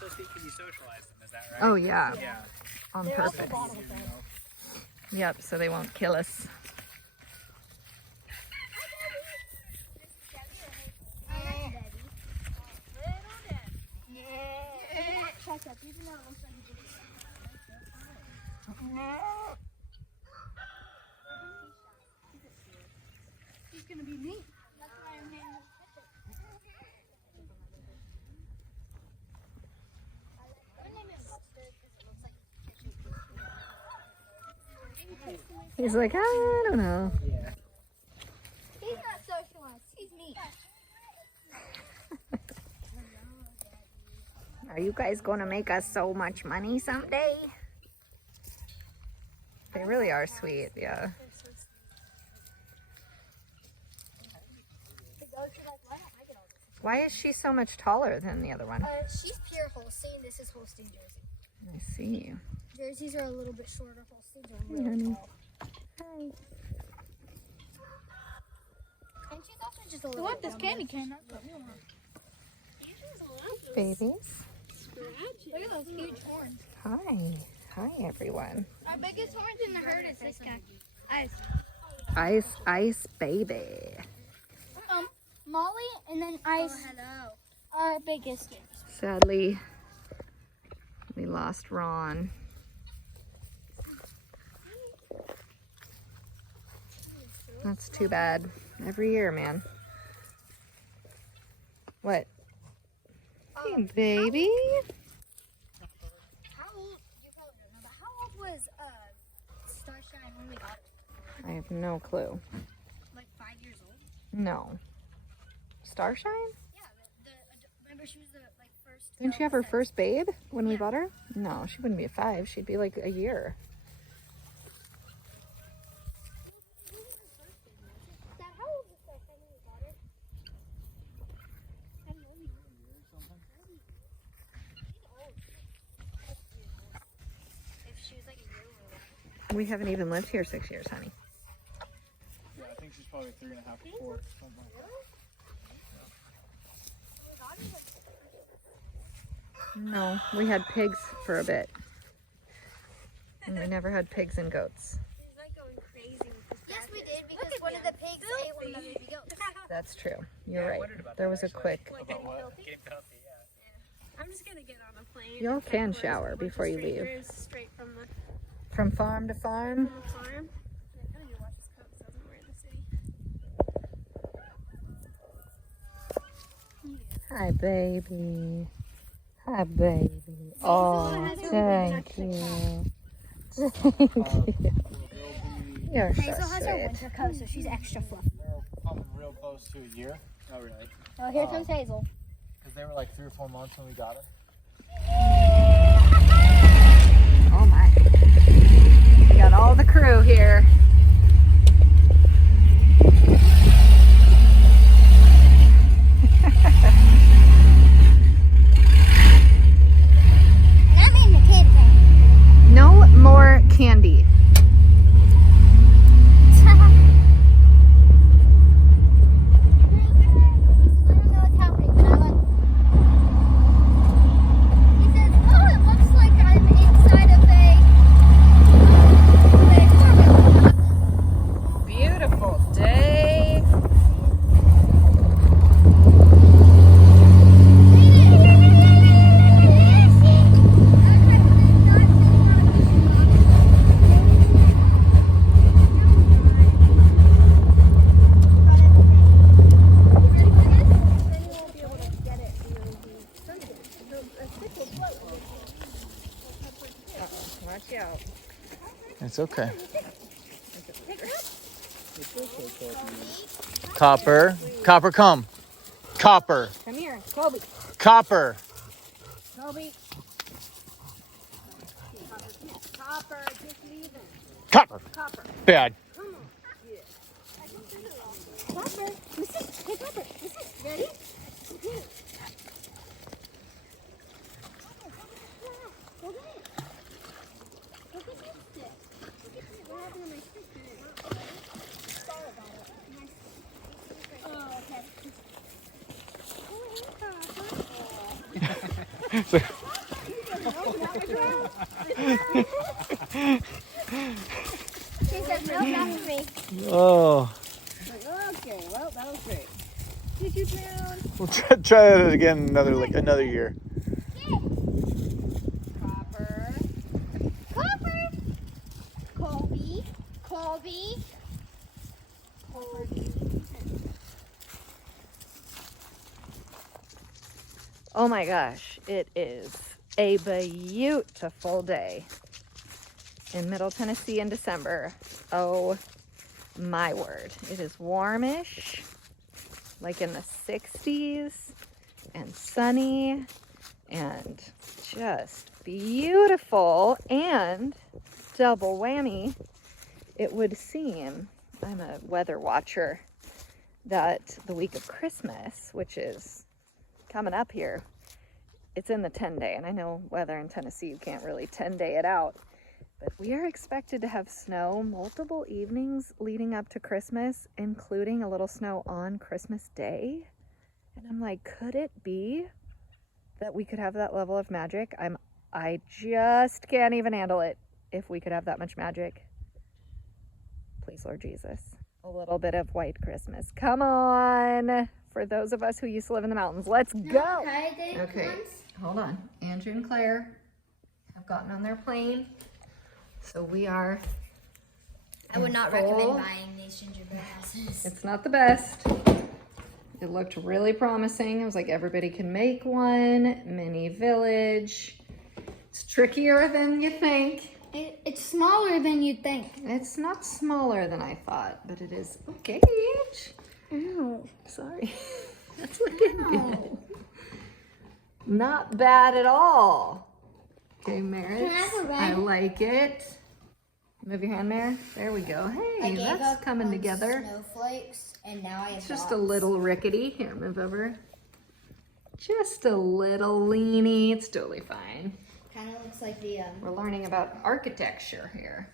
so sweet because you socialize them, is that right? Oh, yeah. Yeah. On purpose. Yep, so they won't kill us. He's gonna be neat. That's why I'm handing him He's like, I don't know. Yeah. He's not socialized. He's neat. Are you guys going to make us so much money someday? They really are sweet, yeah. Why is she so much taller than the other one? She's pure Holstein. This is Holstein Jersey. I see. Jerseys are a little bit shorter. Holsteins are Hey, really honey. tall. Hi. And she's also just a little. I want this candy cane. Babies. Look at those huge horns. Hi. Hi, everyone. Our biggest horns in the herd is this guy. Ice. Ice baby. Molly and then Ice. Oh, hello. Our biggest. Sadly, we lost Ron. That's too bad. Every year, man. What? Hey, baby. How old? You probably don't know, but how old was Starshine when we got it? I have no clue. Like 5 years old? No. Starshine? Yeah. Remember she was the first. Didn't she have her first babe when we bought her? No, she wouldn't be 5. She'd be like a year. Dad, how old was Starshine when we got her? I don't know. If she was like a year old. We haven't even lived here 6 years, honey. Yeah, I think she's probably 3.5 or 4. Something like that. No, we had pigs for a bit. And we never had pigs and goats. She's like going crazy with this. Yes, we did because one of the pigs ate one of the baby goats. That's true. You're Yeah, I right. wondered about There that, was a actually. quick. About what? Getting filthy, yeah. I'm just gonna get on a plane. Y'all and can head shower west with a bunch before of you leave. strangers Straight from the From farm to farm. farm. I need to wash his coat so doesn't wear in the city. Hi, baby. Hi, baby. Oh, thank you. Thank you. You're so Hazel has her sweet. winter coat, so she's extra fluffy. They're coming real close to a year. Oh, really? Well, here comes Hazel. Because they were like 3 or 4 months when we got them. Oh my. We got all the crew here. That made the kid No more candy. Beautiful day. Watch out. It's okay. Copper. Copper, come. Copper. Come here, Kobe. Copper. Kobe. Copper, just leaving. Copper. Copper. Bad. Copper, listen, hey Copper, listen, ready? So, She said, no, not for me. Oh. Okay, well, that was great. Did you drown? We'll try it again another year. Copper. Copper. Colby. Colby. Oh my gosh, it is a beautiful day in Middle Tennessee in December. Oh my word. It is warmish, like in the 60s, and sunny, and just beautiful, and double whammy. It would seem, I'm a weather watcher, that the week of Christmas, which is coming up here, it's in the 10-day, and I know weather in Tennessee, you can't really 10-day it out, but we are expected to have snow multiple evenings leading up to Christmas, including a little snow on Christmas Day. And I'm like, could it be that we could have that level of magic? I just can't even handle it if we could have that much magic. Please, Lord Jesus. A little bit of white Christmas. Come on. For those of us who used to live in the mountains, let's go. Okay, hold on. Andrew and Claire have gotten on their plane. So we are. I would not recommend buying these gingerbread houses. It's not the best. It looked really promising. I was like, everybody can make one. Mini village. It's trickier than you think. It's smaller than you'd think. It's not smaller than I thought, but it is. Okay. Ow. Sorry. That's looking good. Not bad at all. Okay, Merritt. Can I have a red? I like it. Move your hand, Mare. There we go. Hey, that's coming together. Snowflakes, and now I have It's just a little rickety. Here, move over. Just a little leany. It's totally fine. Kind of looks like the. We're learning about architecture here.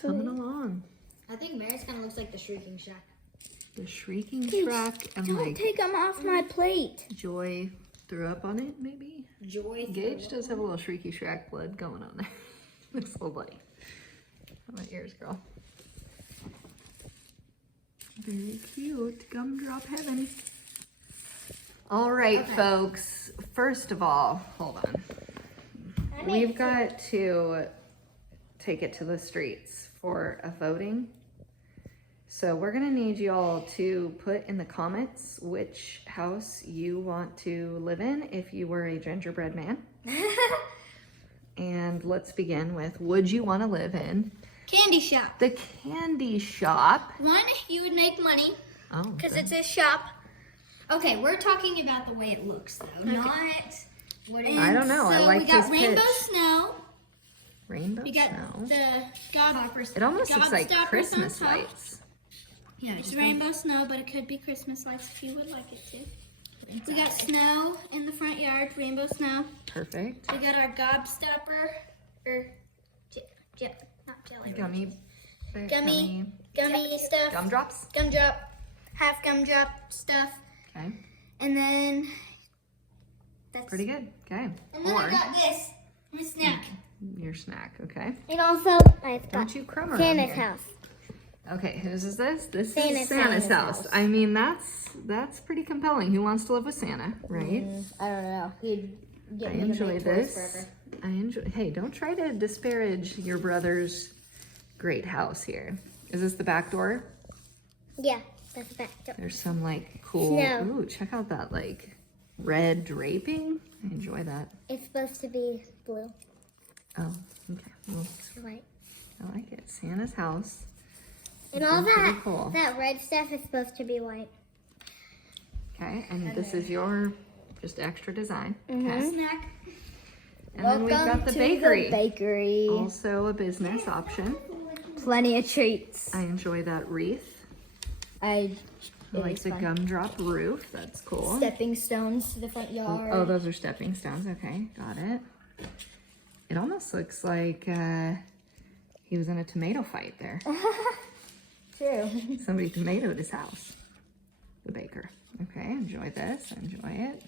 Coming along. I think Mary's kind of looks like the Shrieking Shack. The Shrieking Shack and like take them off my plate. Joy threw up on it, maybe. Joy. Gage does have a little Shrieky Shack blood going on there. This little buddy. How about yours, girl? Very cute. Gumdrop heaven. All right, folks. First of all, hold on. We've got to take it to the streets for a voting. So we're gonna need you all to put in the comments which house you want to live in if you were a gingerbread man. And let's begin with, would you want to live in Candy shop. the candy shop? One, you would make money Oh, because okay. it's a shop. Okay, we're talking about the way it looks though, not what it is. I don't know. I like we got his rainbow pitch. snow. Rainbow We got snow. the Gobstoppers. It almost looks like Gobstoppers Christmas on top. lights. Yeah, it's rainbow snow, but it could be Christmas lights if you would like it to. We got snow in the front yard, rainbow snow. Perfect. We got our Gobstopper, or not jelly. Gummy stuff. Gumdrops. Gumdrop, half gumdrop stuff, Okay. and then that's Pretty good. Okay. And then I got this, my snack. Your snack. Okay. And also I've Don't you crumb around Santa's here. house. Okay, whose is this? This is Santa's Santa's house. house. I mean, that's pretty compelling. Who wants to live with Santa, right? I don't know. He'd I get me to enjoy make toys this. forever. I enjoy. Hey, don't try to disparage your brother's great house here. Is this the back door? Yeah, that's the back door. There's some like cool. Snow. Ooh, check out that like red draping. I enjoy that. It's supposed to be blue. Oh, okay. Well, Right. I like it. Santa's house. And all Pretty that cool. that red stuff is supposed to be white. Okay, and this is your just extra design. Mm-hmm. Okay. Snack. And then we've got the bakery. bakery. Also a business option. Plenty of treats. I enjoy that wreath. I I like the gumdrop roof. That's cool. stepping stones to the front yard. Oh, those are stepping stones. Okay, got it. It almost looks like he was in a tomato fight there. True. Somebody tomatoed his house. The baker. Okay, enjoy this. Enjoy it.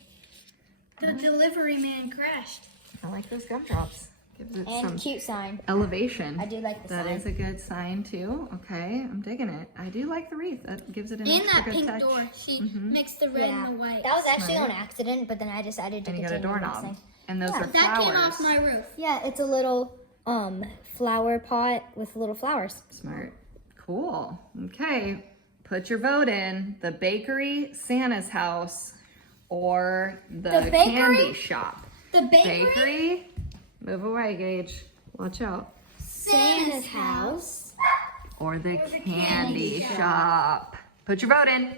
The delivery man crashed. I like those gumdrops. Gives it And some cute sign. elevation. I do like the sign. That is a good sign too. Okay, I'm digging it. I do like the wreath. That gives it an And extra that good pink touch. door. She mixed the red and the white. That was actually Smart. on accident, but then I decided to And you got a continue doorknob. mixing. And those are that flowers. came off my roof. Yeah, it's a little flower pot with little flowers. Smart. Cool. Okay. Put your vote in. The bakery, Santa's house, or the bakery? candy shop. The bakery. Bakery. Move away, Gage. Watch out. Santa's house. Or the candy shop. Put your vote in.